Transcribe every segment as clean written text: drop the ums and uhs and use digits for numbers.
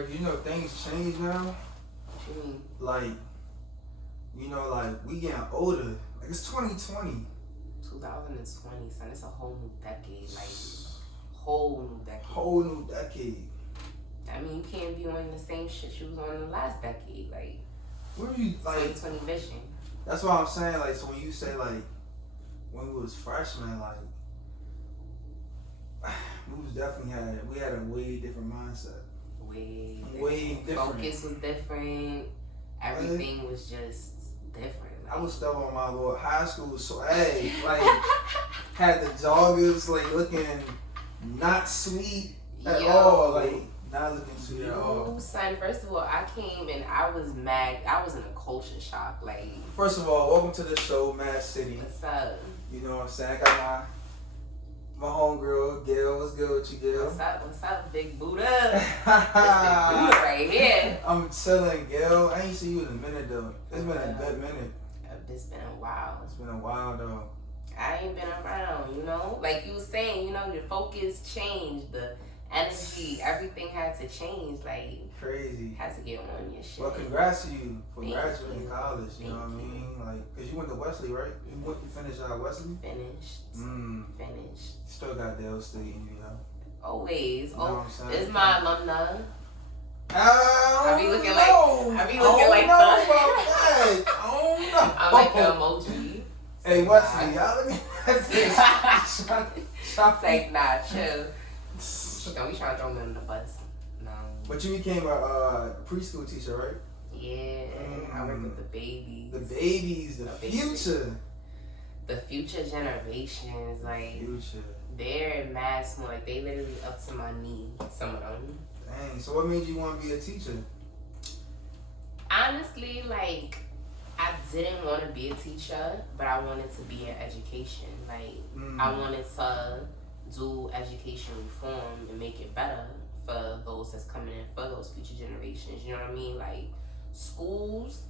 Right, you know things change now. What you mean? Like, you know, like we getting older. Like it's 2020. 2020, son. It's a whole new decade. Like, whole new decade. Whole new decade. I mean, you can't be on the same shit you was on in the last decade. Like, What do you like? 2020 vision. That's what I'm saying. Like, so when you say like when we was freshmen, like we had a way different mindset. Way different. Focus was different. Everything was just different. Like, I was still on my little high school swag. Like had the joggers like looking not sweet at all. Like not looking sweet at all. Son, first of all, I came and I was mad. I was in a culture shock. Like, first of all, welcome to the show, Mad City. What's up? You know what I'm saying? I got my homegirl, Gail. What's good with you, Gail? What's up, Big Buddha? This Big Buddha right here. I'm chilling, Gail. I ain't seen you in a minute though. It's been a good minute. It's been a while. It's been a while though. I ain't been around, you know? Like you was saying, you know, your focus changed, the energy, everything had to change. Like, crazy. Had to get on your shit. Well, congrats to you for graduating college. You know what I mean? Like, cause you went to Wesley, right? You finished out Wesley. Finished. Finished. Still got Dale State in you, though. Always. You know what I'm saying? This is my alumna. I be looking like I'm like the emoji. Hey, Wesley, y'all look at this. Like, nah, chill. Don't be trying to throw me in the bus. No. But you became a preschool teacher, right? Yeah. I work with the babies. The babies, the future. The future generations, like, future. They're mad smart. Like, they literally up to my knee, some of them. Dang, so what made you want to be a teacher? Honestly, like, I didn't want to be a teacher, but I wanted to be in education. Like, I wanted to do education reform and make it better for those that's coming in, for those future generations. You know what I mean? Like, schools,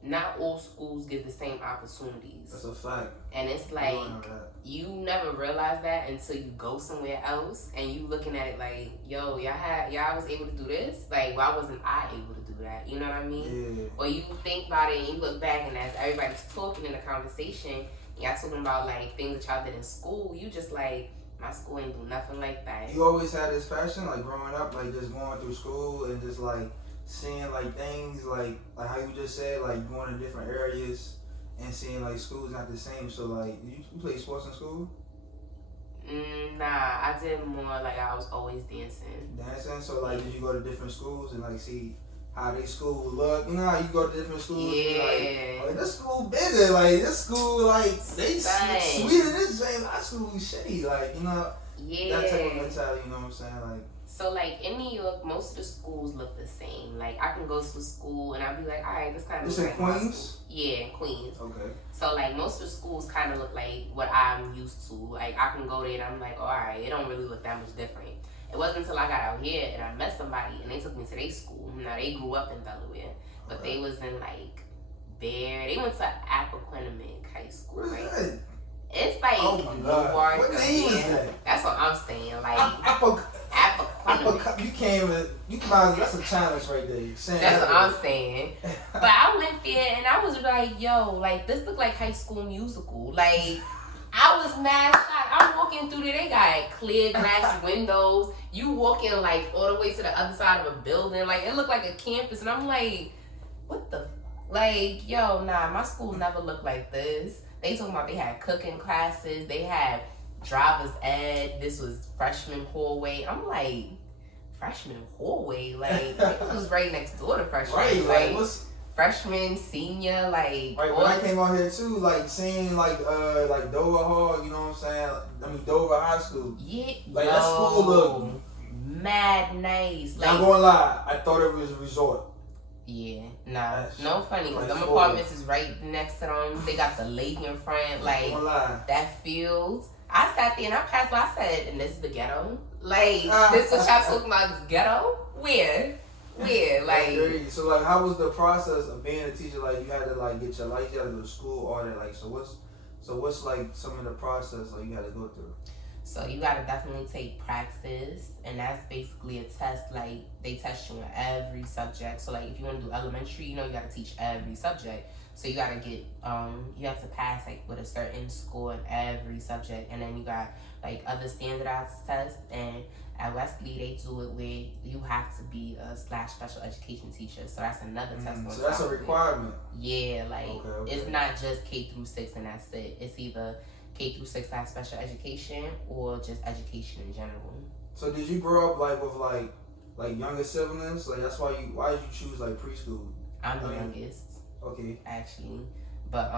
not all schools give the same opportunities. That's a fact. And it's like, you never realize that until you go somewhere else and you looking at it like, yo, y'all was able to do this? Like, why wasn't I able to do that? You know what I mean? Yeah. Or you think about it and you look back, and as everybody's talking in the conversation, y'all talking about like things that y'all did in school, you just like, my school ain't do nothing like that. You always had this passion, like growing up, like just going through school and just like seeing like things like how you just said, like going to different areas and seeing like schools not the same. So like, you play sports in school? Nah, I did more like I was always dancing. Dancing? So like, did you go to different schools and like see how they school look? You know how you go to different schools and be like, this school bigger, like this school like they sweeter than this thing. My school shitty, like, you know, that type of mentality. You know what I'm saying? Like, so like in New York, most of the schools look the same. Like, I can go to school and I'll be like, all right, this kind of looks like Queens? Yeah, Queens. Okay. So like most of the schools kind of look like what I'm used to. Like, I can go there and I'm like, all right, it don't really look that much different. It wasn't until I got out here and I met somebody and they took me to their school. Now, they grew up in Delaware, but they was in like they went to Appoquinimink High School, right? That? It's like Newark. What name is that? That's what I'm saying. Like Appoquinimink. You come that's a challenge right there. That's what I'm saying. But I went there and I was like, yo, like this look like High School Musical. Like, I was mad shocked. I'm walking through there. They got clear glass windows. You walking like all the way to the other side of a building. Like, it looked like a campus. And I'm like, what the? Like, yo, nah, my school never looked like this. They talking about they had cooking classes. They had driver's ed. This was freshman hallway. I'm like, freshman hallway? Like, it was right next door to freshman. Right, like what's... Freshman, senior, like... Right, when I came out here too, like seeing like Dover Hall, you know what I'm saying? I mean Dover High School. Yeah, like that school looked mad nice. Like, I'm gonna lie, I thought it was a resort. Yeah, nah, that's no funny. Cause like them apartments is right next to them. They got the lake in front, like that field. I sat there and I passed by. I said, "And this is the ghetto? Like this what y'all talking about? This ghetto? Where?" Like, so like, how was the process of being a teacher? Like, you had to like get your license, you had to go to school, all that. Like, so what's like some of the process like you had to go through? So you gotta definitely take praxis, and that's basically a test. Like they test you in every subject. So like if you want to do elementary, you gotta teach every subject. So you gotta get you have to pass like with a certain score in every subject, and then you got like other standardized tests. And at Wesley they do it where you have to be a special education teacher. So that's another test. So that's a requirement. Yeah, like okay. It's not just K through 6 and that's it. It's either K through 6 has special education or just education in general. So did you grow up like with like younger siblings? Like that's why did you choose like preschool? I'm the youngest. Okay. Actually. But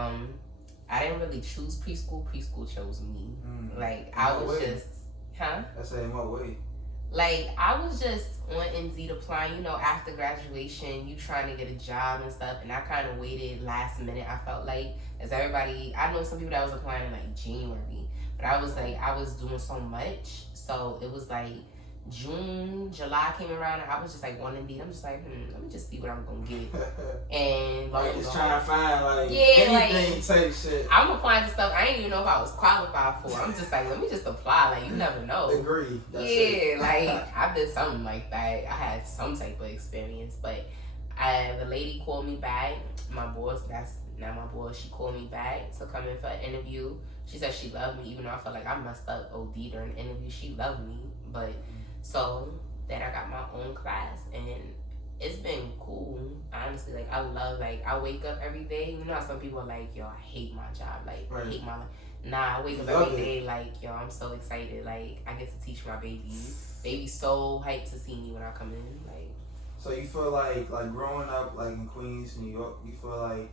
I didn't really choose preschool. Preschool chose me. Like I was just That's in what way? Like I was just on Indeed applying, after graduation, you trying to get a job and stuff, and I kind of waited last minute. I felt like, as everybody, I know some people that was applying in like January, but I was doing so much, so it was like June, July came around, and I was just like on Indeed. I'm just like, let me just see what I'm gonna get, and like just trying to find like anything type shit. I'm applying to stuff I didn't even know if I was qualified for. I'm just like, let me just apply. Like you never know. Agree. Like I did something like that. I had some type of experience, but the lady called me back. My boss, that's now my boss. She called me back to come in for an interview. She said she loved me, even though I felt like I messed up OD during the interview. She loved me, but. So then I got my own class, and it's been cool. Honestly, like I love, like I wake up every day. You know how some people are like, yo, I hate my job, like I hate my life. Nah, I wake up every day like, yo, I'm so excited. Like I get to teach my babies. They be so hyped to see me when I come in. Like. So you feel like growing up like in Queens, New York, you feel like,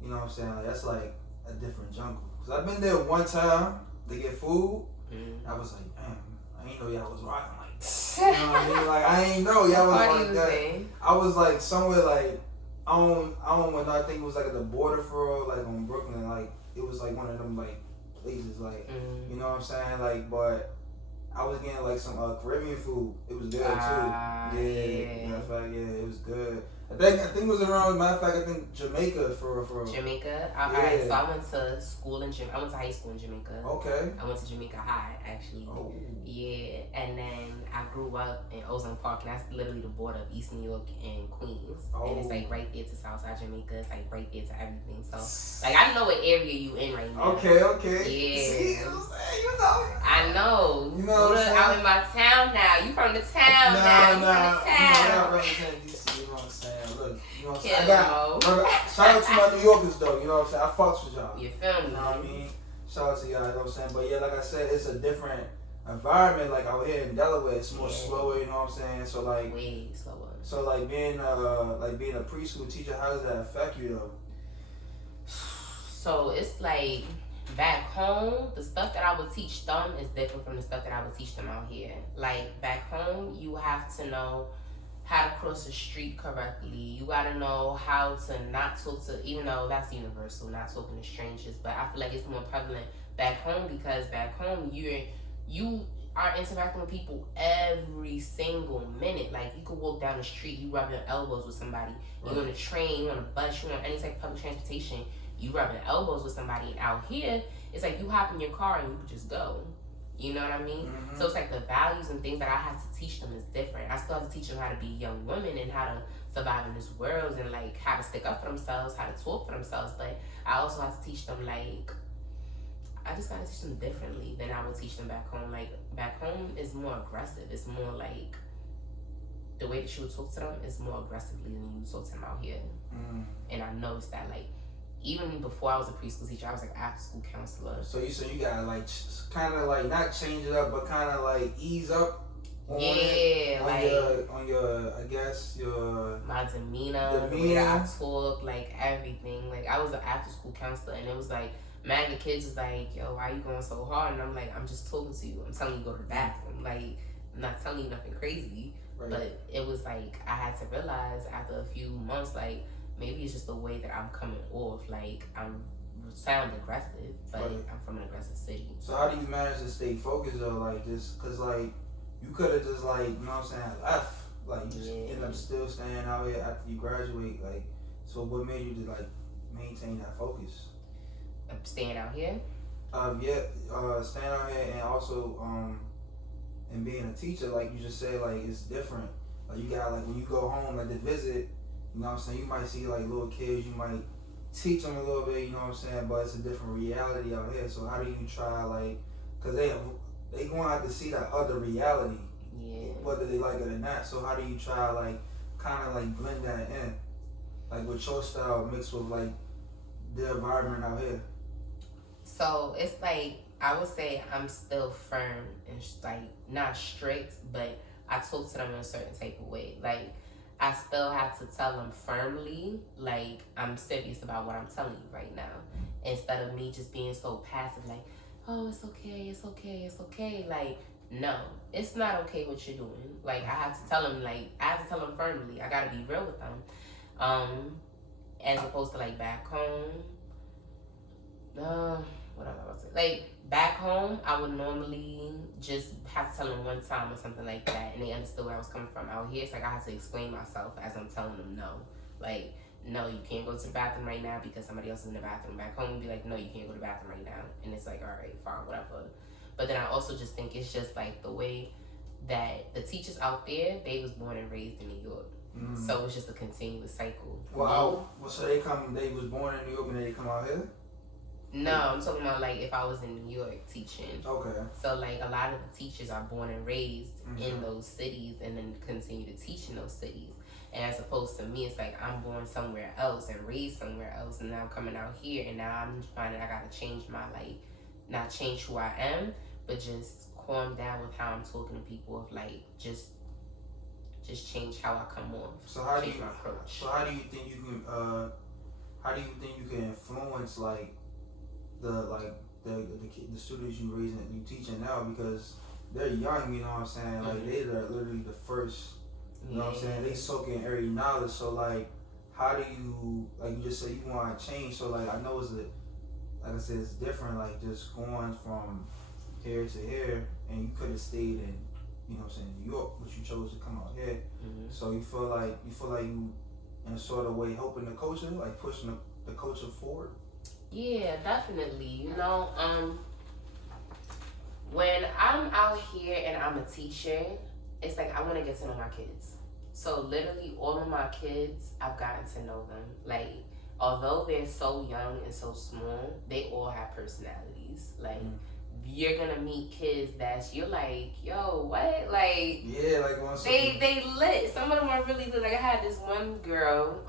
you know what I'm saying? Like that's like a different jungle. Cause I've been there one time to get food. I was like, damn, I didn't know y'all was rocking. You know what I mean? Like I ain't know y'all was like that. Saying? I was like somewhere like I don't know. I think it was like at the border for like on Brooklyn. Like it was like one of them like places. Like you know what I'm saying? Like but I was getting like some Caribbean food. It was good too. Yeah, matter of fact, it was good. I think it was around. Matter of fact, I think Jamaica for Jamaica. Alright, so I went to school in Jamaica. I went to high school in Jamaica. Okay. I went to Jamaica High actually. Oh. Yeah, and then I grew up in Ozone Park, and that's literally the border of East New York and Queens. And it's like right there to Southside Jamaica. It's like right there to everything. So like I know what area you in right now. Okay. Yeah. See, you know. I know. You know what I'm saying? Out in my town now. You from the town now. You from the town. You know what I'm saying? Look, you know what I'm saying? Shout out to my New Yorkers though, you know what I'm saying? I fucks with y'all. You feel me? You know what I mean? Shout out to y'all, you know what I'm saying? But yeah, like I said, it's a different environment. Like out here in Delaware, it's more slower, you know what I'm saying? So like way slower. So like being a preschool teacher, how does that affect you though? So it's like back home, the stuff that I would teach them is different from the stuff that I would teach them out here. Like back home, you have to know how to cross the street correctly. You gotta know how to not talk to, even though that's universal, not talking to strangers, but I feel like it's more prevalent back home because back home you are interacting with people every single minute. Like you could walk down the street, you rubbing elbows with somebody. Right. You're on a train, you're on a bus, you're on any type of public transportation, you rubbing elbows with somebody. And out here, it's like you hop in your car and you can just go. You know what I mean? Mm-hmm. So it's like the values and things that I have to teach them is different. I still have to teach them how to be young women and how to survive in this world and like how to stick up for themselves, how to talk for themselves. But I also have to teach them like, I just gotta teach them differently than I would teach them back home. Like back home is more aggressive. It's more like the way that you would talk to them is more aggressively than you talk to them out here. And I noticed that like even before I was a preschool teacher, I was like after school counselor. So you gotta like kind of like not change it up, but kind of like ease up. On your I guess my demeanor, the way that I talk, like everything. Like I was an after school counselor, and it was like. Man, the kids was like, yo, why are you going so hard? And I'm like, I'm just talking to you. I'm telling you to go to the bathroom. Like, I'm not telling you nothing crazy. Right. But it was like, I had to realize after a few months, like, maybe it's just the way that I'm coming off. Like, I'm sound aggressive, but I'm from an aggressive city. So how do you manage to stay focused though? Like, just, cause like, you could have just like, you know what I'm saying, left. Like, you just end up still staying out here after you graduate. Like, so what made you to like maintain that focus? Staying out here? Staying out here and also and being a teacher, like you just said, like it's different. Like you got like when you go home like to visit, you know what I'm saying. You might see like little kids, you might teach them a little bit, you know what I'm saying. But it's a different reality out here. So how do you try like, cause they going to have to see that other reality, whether they like it or not. So how do you try like kind of like blend that in, like with your style mixed with like the environment out here? So it's like I would say I'm still firm and like not strict, but I talk to them in a certain type of way. Like I still have to tell them firmly, like I'm serious about what I'm telling you right now, instead of me just being so passive, like, oh, it's okay, it's okay, it's okay. Like, no, it's not okay what you're doing. Like I have to tell them, firmly. I gotta be real with them, as opposed to like back home. What am I about to say? Like back home, I would normally just have to tell them one time or something like that, and they understood where I was coming from. Out here, it's like I have to explain myself as I'm telling them no. Like, no, you can't go to the bathroom right now because somebody else is in the bathroom. Back home, would be like, no, you can't go to the bathroom right now, and it's like, all right, fine, whatever. But then I also just think it's just like the way that the teachers out there, they was born and raised in New York. So it's just a continuous cycle. Wow. Well, so they was born in New York and they come out here? No, I'm talking about like if I was in New York teaching. Okay. So like a lot of the teachers are born and raised in those cities and then continue to teach in those cities. And as opposed to me, it's like I'm born somewhere else and raised somewhere else, and now I'm coming out here and now I'm finding I gotta change my not change who I am, but just calm down with how I'm talking to people, of like just change how I come off. So how do you think you can influence like the students you raising that you teaching now, because they're young, you know what I'm saying? Like they're literally the first, you know what I'm saying? They soak in every knowledge. So like, how do you, like you just said you want to change? So like I know like I said, it's different. Like just going from here to here, and you could have stayed in, you know what I'm saying, New York, but you chose to come out here. So you feel like you in a sort of way helping the culture, like pushing the culture forward. Yeah, definitely. You know, when I'm out here and I'm a teacher, it's like I want to get to know my kids. So literally all of my kids, I've gotten to know them. Like, although they're so young and so small, they all have personalities. Like, you're gonna meet kids that you're like, yo, what? Like, yeah, like they lit. Some of them are really lit. Like I had this one girl,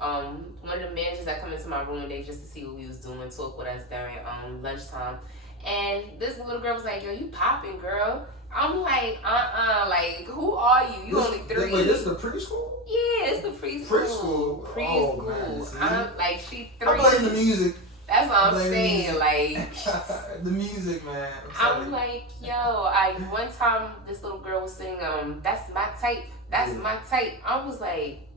one of the managers that come into my room one day just to see what we was doing, talk with us during lunchtime. And this little girl was like, yo, you popping, girl. I'm like, like, who are you? You only 3. Wait, this is the preschool? Yeah, it's the preschool. Oh, man, I'm like, she 3. I blame the music. That's what I'm saying, like the music, man. I'm like, yo, one time this little girl was singing, that's my type, my type. I was like,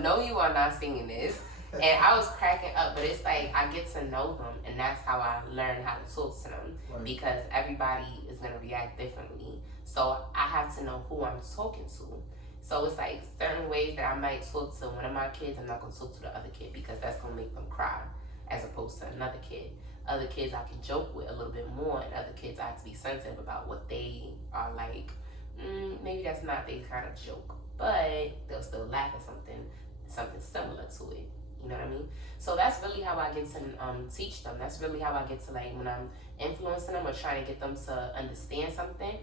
no, you are not singing this. And I was cracking up, but it's like I get to know them, and that's how I learn how to talk to them, because everybody is gonna react differently. So I have to know who I'm talking to. So it's like certain ways that I might talk to one of my kids, I'm not gonna talk to the other kid because that's gonna make them cry, as opposed to another kid. Other kids I can joke with a little bit more, and other kids I have to be sensitive about what they are like. Maybe that's not their kind of joke, but they'll still laugh at something similar to it. You know what I mean? So that's really how I get to teach them. That's really how I get to, like, when I'm influencing them or trying to get them to understand something,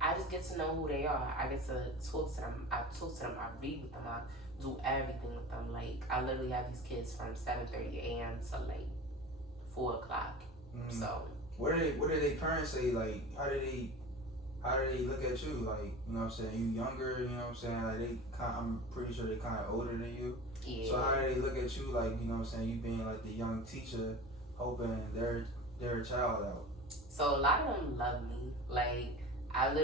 I just get to know who they are. I get to talk to them. I talk to them. I read with them. I do everything with them. Like, I literally have these kids from 7:30 a.m. to like 4 o'clock. So what do they parents say? Like, how do they look at you? Like, you know what I'm saying? You younger, you know what I'm saying? Like I'm pretty sure they kind of older than you. Yeah. So how do they look at you? Like, you know what I'm saying? You being like the young teacher, hoping their child out. So a lot of them love me. Like, I'm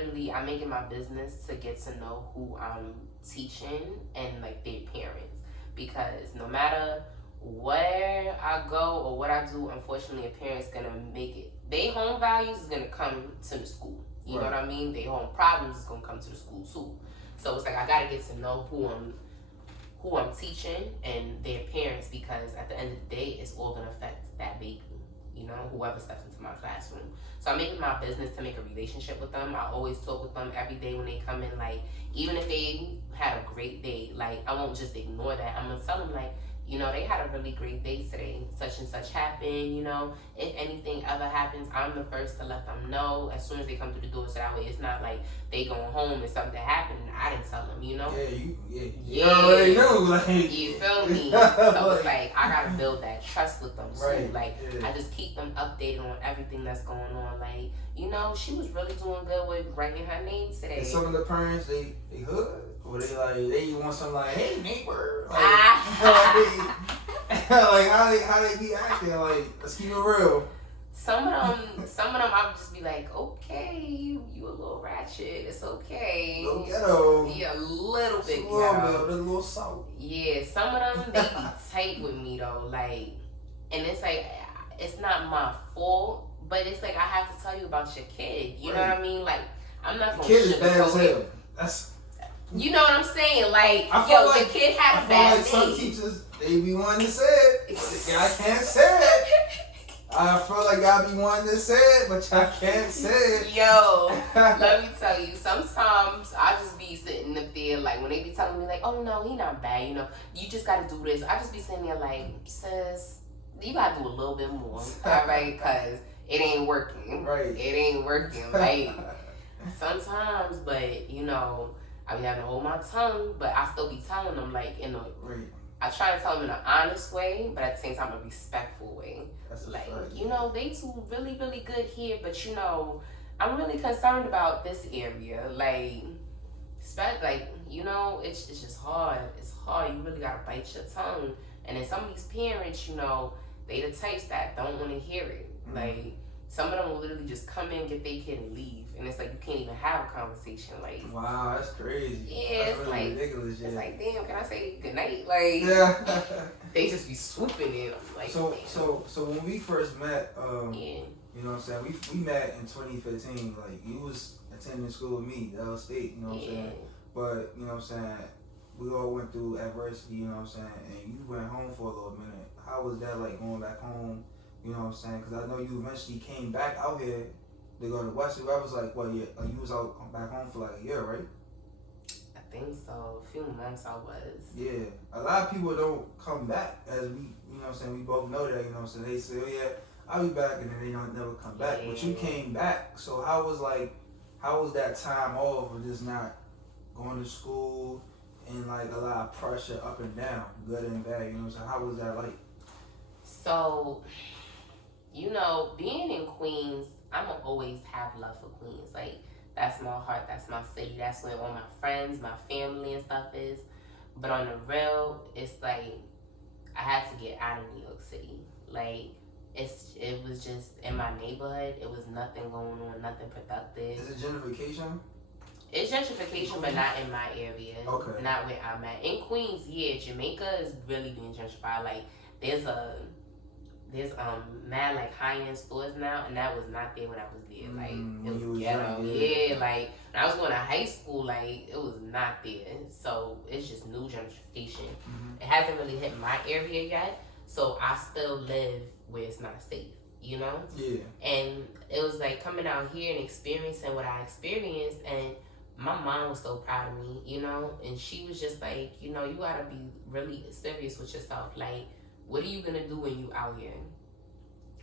making my business to get to know who I'm teaching and like their parents, because no matter where I go or what I do, unfortunately a parent's gonna make it. Their home values is gonna come to the school. You know what I mean? Their home problems is gonna come to the school too. So it's like I gotta get to know who I'm teaching and their parents, because at the end of the day, it's all gonna affect that baby. you know, whoever steps into my classroom. So I make it my business to make a relationship with them. I always talk with them every day when they come in. Like, even if they had a great day, like, I won't just ignore that. I'm gonna tell them, like, you know, they had a really great day today. Such and such happened, you know. If anything ever happens, I'm the first to let them know as soon as they come through the door. So that way it's not like they going home and something happened and I didn't tell them, you know? You already know. Like, you feel me? So it's like, I gotta build that trust with them too. Right. Like, I just keep them updated on everything that's going on. Like, you know, she was really doing good with writing her name today. And some of the parents, they hood. Or they want something like, hey neighbor, like, like how they be acting, like, let's keep it real. Some of them I would just be like, okay, you a little ratchet, it's okay. A little ghetto. Yeah, a little bit ghetto. A little salt. Yeah, some of them, they be tight with me though, like, and it's like, it's not my fault, but it's like, I have to tell you about your kid, you know what I mean? Like, I'm not gonna kid is bad as hell. That's... You know what I'm saying? Like, the kid had a bad day. Some teachers, they be wanting to say it, but y'all can't say it. I feel like y'all be wanting to say it, but y'all can't say it. Yo, let me tell you, sometimes I just be sitting up there, like, when they be telling me, like, oh, no, he not bad, you know, you just got to do this. I just be sitting there like, sis, you got to do a little bit more, all right? Because it ain't working. Right. It ain't working. Like, sometimes, but, you know, I be having to hold my tongue, but I still be telling them, like, I try to tell them in an honest way, but at the same time, a respectful way. That's like, right. You know, they two really, really good here, but, you know, I'm really concerned about this area. Like, you know, it's just hard. It's hard. You really got to bite your tongue. And then some of these parents, you know, they the types that don't want to hear it. Mm-hmm. Like, some of them will literally just come in, get their kid, and leave. And it's like, you can't even have a conversation. Like, wow, that's crazy. Yeah, that's it's really like, ridiculous. Yeah. It's like, damn, can I say goodnight? Like, yeah. They just be swooping in. Like, so when we first met, yeah. You know what I'm saying? We met in 2015. Like, you was attending school with me, L State, you know what I'm saying? But, you know what I'm saying, we all went through adversity, you know what I'm saying? And you went home for a little minute. How was that, like, going back home? You know what I'm saying? Because I know you eventually came back out here to go to Western. I was like, well, yeah, you was out back home for like a year, right? I think so. A few months I was. Yeah. A lot of people don't come back, as we, you know what I'm saying, we both know that, you know what I'm saying? They say, oh yeah, I'll be back, and then they don't never come back. But you came back. So how was that time off of just not going to school and like a lot of pressure up and down, good and bad, you know what I'm saying? How was that like? So, you know, being in Queens, I'ma always have love for Queens. Like, that's my heart, that's my city, that's where all my friends, my family and stuff is. But on the real, it's like, I had to get out of New York City. Like, it was just in my neighborhood, it was nothing going on, nothing productive. Is it gentrification? It's gentrification, but not in my area. Okay. Not where I'm at. In Queens, yeah, Jamaica is really being gentrified. Like, there's mad like high-end stores now, and that was not there when I was there. Like, it was ghetto. Yeah, like when I was going to high school, like it was not there. So it's just new gentrification. It hasn't really hit my area yet, so I still live where it's not safe, you know? Yeah. And it was like coming out here and experiencing what I experienced, and my mom was so proud of me, you know? And she was just like, you know, you gotta be really serious with yourself. Like, what are you gonna do when you out here?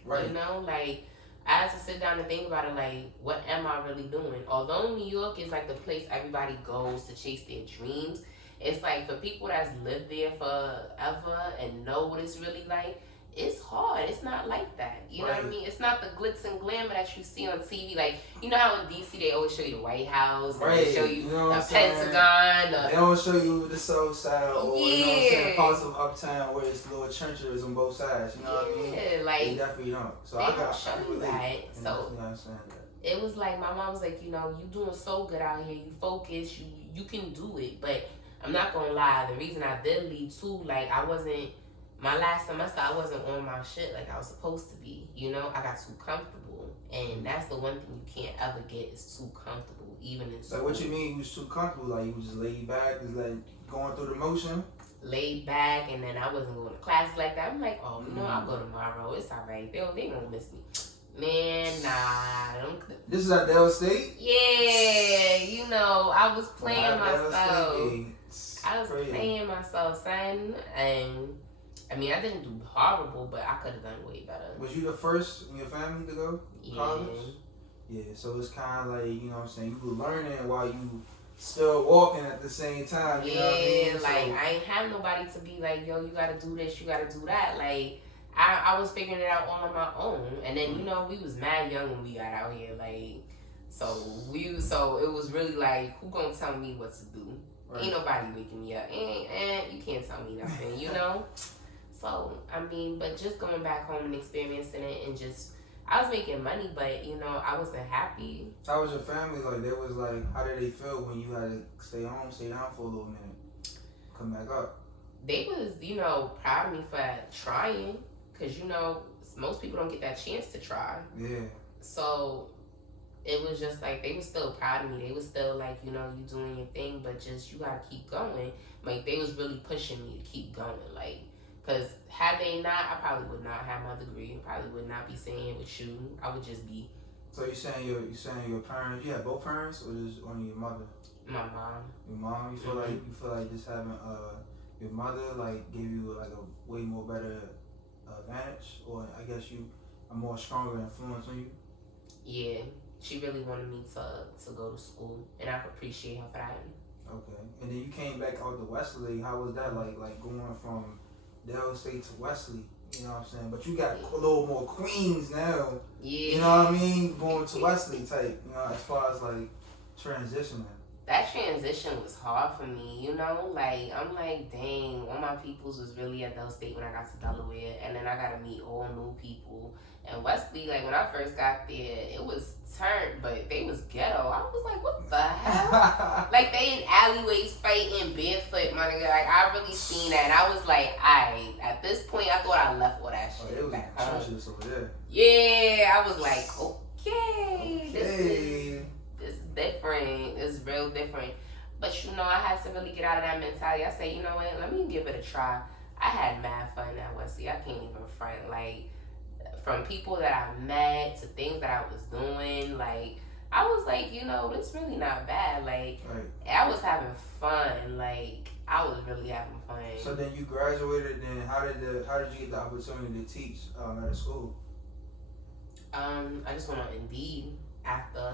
Right. You know, like, I had to sit down and think about it, like, what am I really doing? Although New York is like the place everybody goes to chase their dreams, it's like for people that's lived there forever and know what it's really like, it's hard. It's not like that. You know what I mean? It's not the glitz and glamour that you see on TV. Like, you know how in DC they always show you the White House, and they show you, the Pentagon. They always show you the South Side, or you know what I'm saying, parts of Uptown where it's little trenches on both sides. You know what I mean? Yeah, like they definitely don't. So they I don't got show you that. So you understand that. It was like my mom was like, you know, you doing so good out here. You focus. You can do it. But I'm not gonna lie. The reason I did leave too, like I wasn't. My last semester, I wasn't on my shit like I was supposed to be. You know, I got too comfortable. And that's the one thing you can't ever get is too comfortable, even in school. Like, what you mean you was too comfortable? Like, you was just laid back, just like going through the motion? laid back, and then I wasn't going to class like that. I'm like, oh, I'll go tomorrow. It's all right. They won't miss me. Man, nah. This is at Dale State? Yeah, I was playing myself. I was playing myself, son. And, I mean, I didn't do horrible, but I could have done way better. Was you the first in your family to go to college? Yeah, so it's kind of like, you know what I'm saying, you were learning while you still walking at the same time, you know what I mean? Like, I ain't have nobody to be like, yo, you got to do this, you got to do that. Like, I was figuring it out all on my own. And then, we was mad young when we got out here. Like, so it was really like, who gonna tell me what to do? Right. Ain't nobody waking me up. And you can't tell me nothing, So, I mean, but just going back home and experiencing it and just, I was making money, but, I wasn't happy. How was your family? Like, they was like, how did they feel when you had to stay down for a little minute, come back up? They was, proud of me for trying. Because, most people don't get that chance to try. Yeah. So, it was just like, they were still proud of me. They was still like, you doing your thing, but just, you got to keep going. Like, they was really pushing me to keep going. Like, because had they not, I probably would not have my degree. I probably would not be staying here with you. I would just be. So you saying your parents, you have both parents or just only your mother? My mom. Your mom? You feel like just having your mother like give you like a way more better advantage, or I guess a more stronger influence on you? Yeah, she really wanted me to go to school, and I appreciate her for that. Okay, and then you came back out to Wesley. How was that like going from Dale State to Wesley? You know what I'm saying? But you got a little more Queens now. Yeah. You know what I mean? Going to Wesley type. As far as like transitioning. That transition was hard for me, Like, I'm like, dang, all my peoples was really at Dale State when I got to Delaware. And then I got to meet all new people. And Wesley, like, when I first got there, it was turned, but they was ghetto. I was like, what the hell? Like, they in alleyways fighting barefoot, my nigga. Like, I really seen that. And I was like, at this point, I thought I left all that shit. It was back home. over there. Yeah, I was like, okay. This is different. It's real different. But I had to really get out of that mentality. I said, you know what? Let me give it a try. I had mad fun at Wesley. I can't even front. Like, from people that I met to things that I was doing, like, I was like, this really not bad. Like, right. I was having fun. Like, I was really having fun. So then you graduated. Then how did you get the opportunity to teach at a school? I just went on Indeed. After,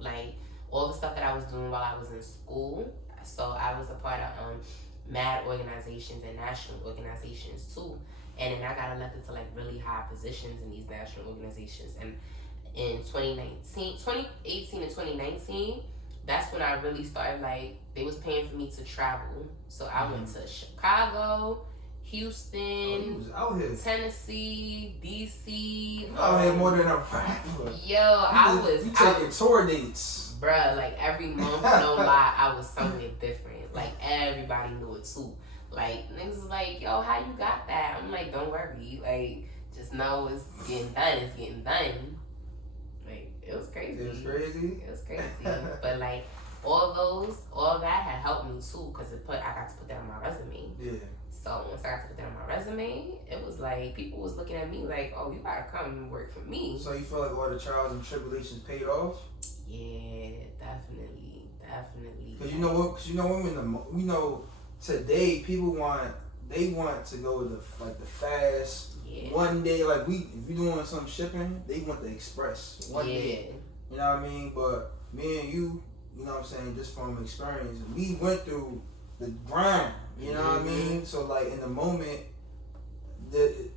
like all the stuff that I was doing while I was in school. So I was a part of MADD organizations and national organizations too. And then I got elected to like really high positions in these national organizations. And in 2018 and 2019, that's when I really started like, they was paying for me to travel. So I went to Chicago, Houston, Tennessee, DC. Out here more than a rapper. Yo, you taking tour dates. Bruh, like every month, no lie, I was somewhere different. Like everybody knew it too. Like niggas was like, yo, how you got that? I'm like, don't worry. Like, just know it's getting done. It's getting done. Like, it was crazy. It was crazy? It was crazy. But like, all that had helped me too, because I got to put that on my resume. Yeah. So once I got to put that on my resume, it was like people was looking at me like, oh, you gotta come and work for me. So you feel like all the trials and tribulations paid off? Yeah, definitely. Because you know what? Today people want to go the fast. Yeah. One day, like if you're doing some shipping, they want the express. One day. You know what I mean? But me and you know what I'm saying, just from experience, we went through the grind. You know what I mean? So like in the moment,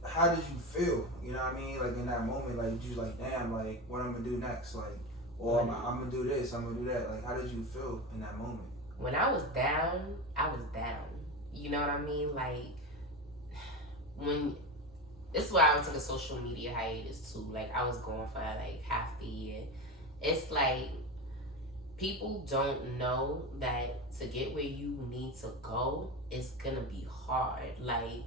how did you feel? You know what I mean? Like in that moment, like you like, damn, like what I'm gonna do next? Like, or I'm gonna do this, I'm gonna do that. Like, how did you feel in that moment? When I was down, I was down. You know what I mean? Like, this is why I took a social media hiatus too. Like, I was going for like half the year. It's like, people don't know that to get where you need to go, it's gonna be hard. Like,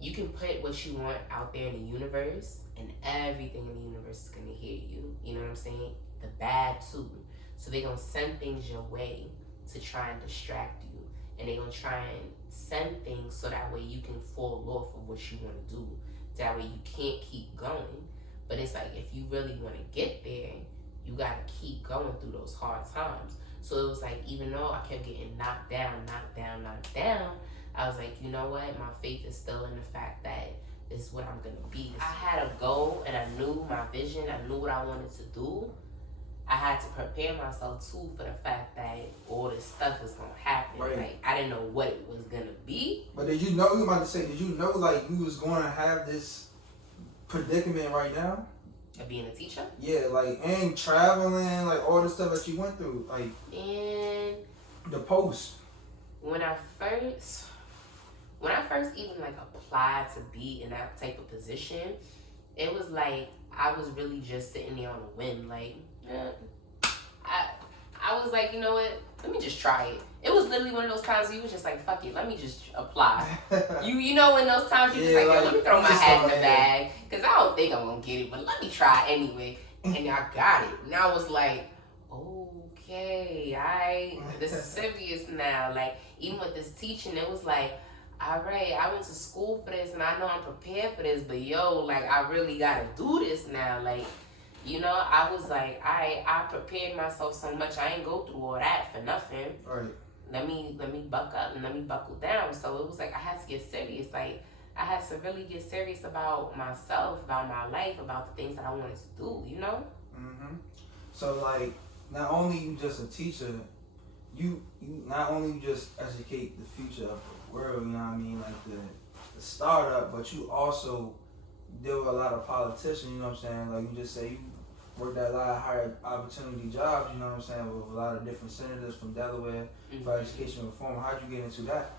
you can put what you want out there in the universe, and everything in the universe is gonna hear you. You know what I'm saying? The bad too. So they're gonna send things your way to try and distract you. and they're gonna try and send things so that way you can fall off of what you want to do. That way you can't keep going. But it's like, if you really want to get there, you gotta keep going through those hard times. So it was like, even though I kept getting knocked down, I was like, you know what? My faith is still in the fact that this is what I'm gonna be. I had a goal and I knew my vision. I knew what I wanted to do. I had to prepare myself too for the fact that all this stuff was gonna happen. Right. Like, I didn't know what it was gonna be. But did you know, you about to say, did you know like you was going to have this predicament right now? Of being a teacher? Yeah, like, and traveling, like all the stuff that you went through, like, and the post. When I first even like applied to be in that type of position, it was like I was really just sitting there on a whim. Like, I was like, you know what? Let me just try it. It was literally one of those times where you was just like, fuck it, let me just apply. you know, in those times you just like, yo, let me throw my hat in the bag, because I don't think I'm gonna get it, but let me try anyway. And I got it. And I was like, okay, this is serious now. Like, even with this teaching, it was like, all right, I went to school for this and I know I'm prepared for this, but yo, like, I really gotta do this now. Like, you know, I was like, I prepared myself so much. I ain't go through all that for nothing. Right. Let me buck up and let me buckle down. So it was like I had to get serious. Like, I had to really get serious about myself, about my life, about the things that I wanted to do, you know? Mm-hmm. So, like, not only you just a teacher, you not only you just educate the future of the world, you know what I mean, like the startup, but you also deal with a lot of politicians, you know what I'm saying? Like, you just say you worked at a lot of higher opportunity jobs, you know what I'm saying, with a lot of different senators from Delaware for education reform. How'd you get into that?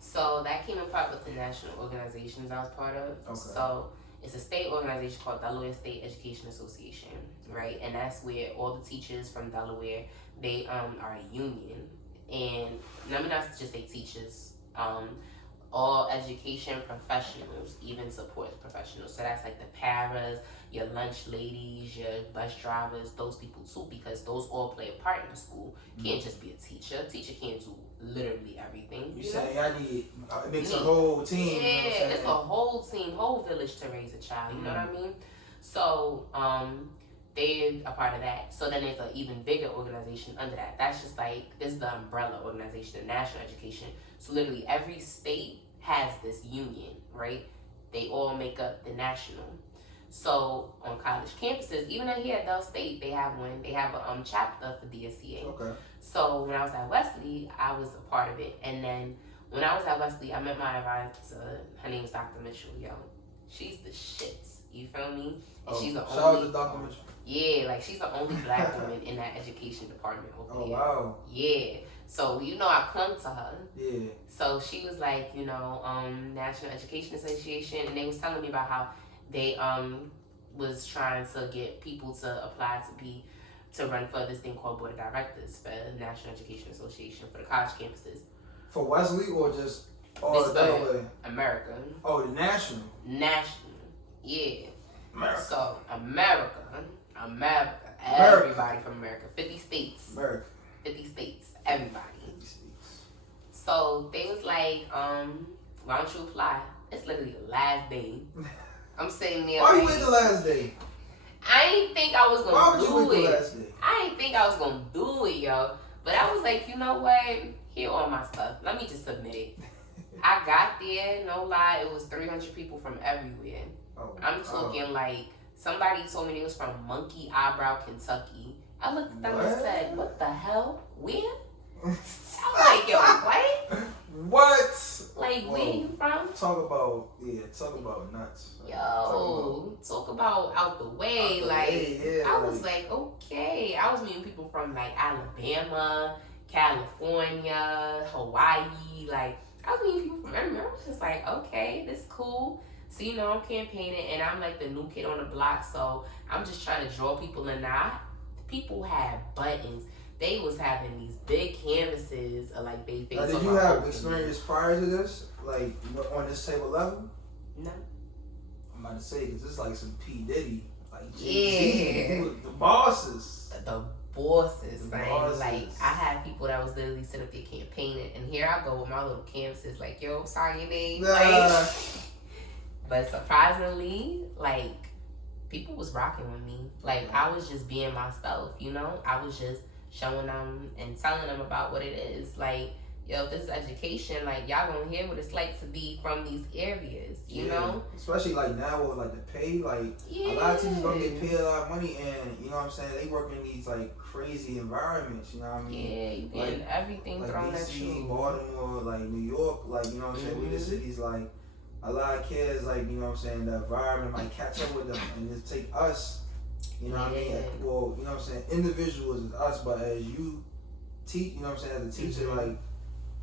So that came apart with the national organizations I was part of. Okay. So it's a state organization called Delaware State Education Association, right? And that's where all the teachers from Delaware, they are a union. And let me not just say teachers, all education professionals, even support professionals. So that's like the paras, your lunch ladies, your bus drivers, those people too, because those all play a part in the school. Can't just be a teacher. A teacher can't do literally everything. You say I need it makes a whole team. Yeah, you know it's a whole team, whole village to raise a child. You know what I mean? So they're a part of that. So then there's an even bigger organization under that. That's just like, this is the umbrella organization, the national education. So literally every state has this union, right? They all make up the national. So on college campuses, even here at Del State, they have one. They have a chapter for DSCA. Okay. So when I was at Wesley, I was a part of it. And then when I was at Wesley, I met my advisor. Her name's Dr. Mitchell. Yo, she's the shits. You feel me? And she's the shout only. out to Dr. Mitchell. Yeah, like she's the only black woman in that education department over there. Wow. Yeah. So you know, I clung to her. Yeah. So she was like, you know, National Education Association, and they was telling me about how they was trying to get people to apply to run for this thing called Board of Directors for the National Education Association for the college campuses. For Wesley or just all of Delaware? America. Oh, the national. National. Yeah. America. So America. Everybody from America. 50 states. America. 50 states. Everybody. 50 states. So they was like, why don't you apply? It's literally the last day. I'm sitting there. Why you wait the last day? I ain't think I was gonna do it. Why would you wait the last day? I ain't think I was gonna do it, yo. But I was like, you know what? Here all my stuff. Let me just submit it. I got there, no lie, it was 300 people from everywhere. Oh, I'm talking like, somebody told me they was from Monkey Eyebrow, Kentucky. I looked at them and said, what the hell? Where? I'm like, yo, what? What? Like, where you from? Talk about nuts. Yo, talk about out the way. I was like, okay. I was meeting people from like Alabama, California, Hawaii. Like, I was meeting people from everywhere. I was just like, okay, this is cool. So, you know, I'm campaigning and I'm like the new kid on the block. So I'm just trying to draw people in. Now, people had buttons. They was having these big canvases of like they now, did you have experience prior to this? Like, on this table level? No. I'm about to say, because it's like some P. Diddy. Like, yeah. The bosses. The bosses, man. Like, I had people that was literally sitting up there campaigning, and here I go with my little canvases, like, yo, sorry your name. Like, but surprisingly, like, people was rocking with me. Like, I was just being myself, you know? I was just showing them and telling them about what it is. Like, yo, if this is education, like, y'all gonna hear what it's like to be from these areas, you know? Especially, like, now with, like, the pay, like, a lot of teachers gonna get paid a lot of money, and, you know what I'm saying, they work in these, like, crazy environments, you know what I mean? Yeah, you getting like, everything thrown at you. Baltimore, like, New York, like, you know what I'm saying, with the cities, like, a lot of kids, like, you know what I'm saying, the environment might catch up with them, and just take us, you know what I mean? Well, you know what I'm saying, individuals is us, but as you teach, you know what I'm saying, as a teacher, like,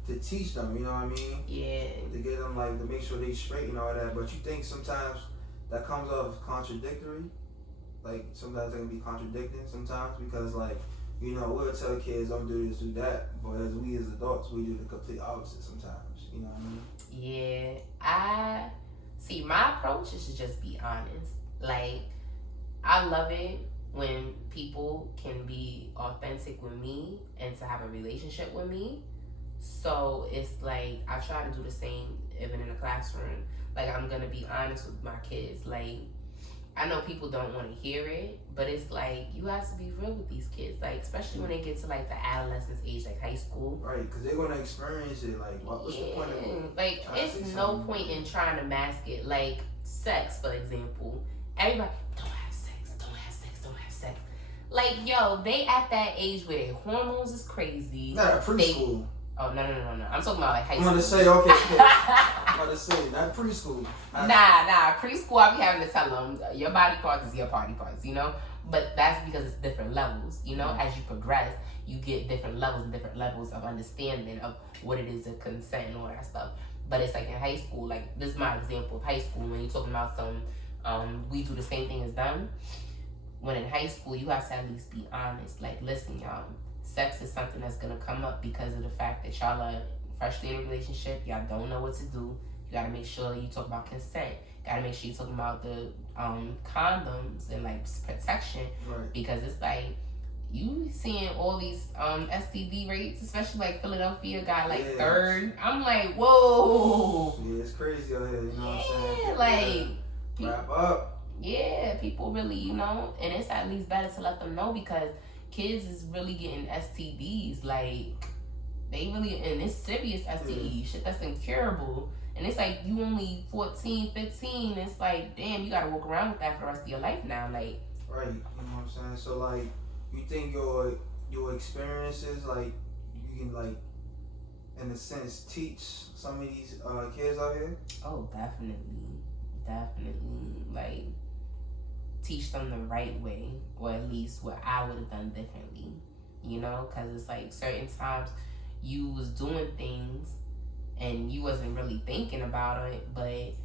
to teach them, you know what I mean? Yeah. To get them, like, to make sure they straight and all that. But you think sometimes that comes off contradictory? Like, sometimes they can be contradicting sometimes because, like, you know, we'll tell kids don't do this, do that. But as we as adults, we do the complete opposite sometimes. You know what I mean? Yeah. See, my approach is to just be honest. Like, I love it when people can be authentic with me and to have a relationship with me. So it's like I try to do the same even in the classroom. Like, I'm gonna be honest with my kids. Like, I know people don't want to hear it, but it's like you have to be real with these kids. Like, especially when they get to like the adolescence age, like high school. Right, because they're gonna experience it. Like, what's the point of it? Like, it's no point in trying to mask it. Like sex, for example. Everybody don't have sex, don't have sex, don't have sex. Like, yo, they at that age where their hormones is crazy. Not preschool. Oh, no. I'm talking about like high school. I'm going to say, okay. I'm going to say, not preschool. Nah. Preschool, I be having to tell them, your body parts is your party parts, you know? But that's because it's different levels, you know? As you progress, you get different levels of understanding of what it is to consent and all that stuff. But it's like in high school, like, this is my example of high school, when you're talking about some, we do the same thing as them. When in high school, you have to at least be honest. Like, listen, y'all. Sex is something that's gonna come up because of the fact that y'all are freshly in a relationship. Y'all don't know what to do. You gotta make sure you talk about consent. Gotta make sure you talking about the condoms and like protection, right. Because it's like you seeing all these STD rates, especially like Philadelphia got like third. I'm like, whoa. Yeah, it's crazy out here. You know what I'm saying? Like, wrap up. Yeah, people really, you know, and it's at least better to let them know because kids is really getting STDs, like, they really, and it's serious STDs, shit that's incurable. And it's like, you only 14, 15, it's like, damn, you gotta walk around with that for the rest of your life now, like. Right, you know what I'm saying? So, like, you think your experiences, like, you can, like, in a sense, teach some of these kids out here? Oh, definitely. Like, teach them the right way, or at least what I would have done differently, you know, because it's like certain times you was doing things and you wasn't really thinking about it, but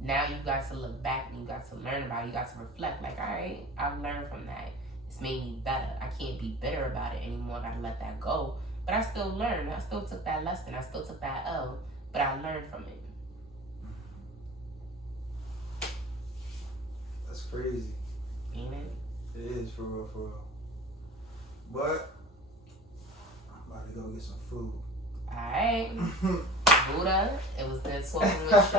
now you got to look back and you got to learn about it, you got to reflect, like, all right, I've learned from that, it's made me better, I can't be bitter about it anymore, I gotta let that go, but I still learned, I still took that lesson, I still took that L, but I learned from it. That's crazy. Ain't it? It is, for real. But I'm about to go get some food. Alright. Buddha, it was good talking with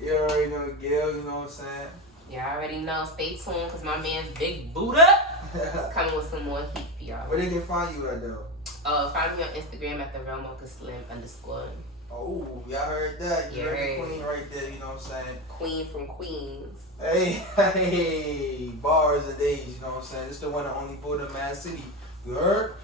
you. You already know Gail, you know what I'm saying? Yeah, I already know. Stay tuned because my man's Big Buddha is coming with some more heat for y'all. Where they can find you at though? Find me on Instagram at @therealmochaslim_. Oh, y'all heard that? You heard the queen right there, you know what I'm saying? Queen from Queens. Hey, bars and days, you know what I'm saying? This the one and only Buddha, Mad City. You heard?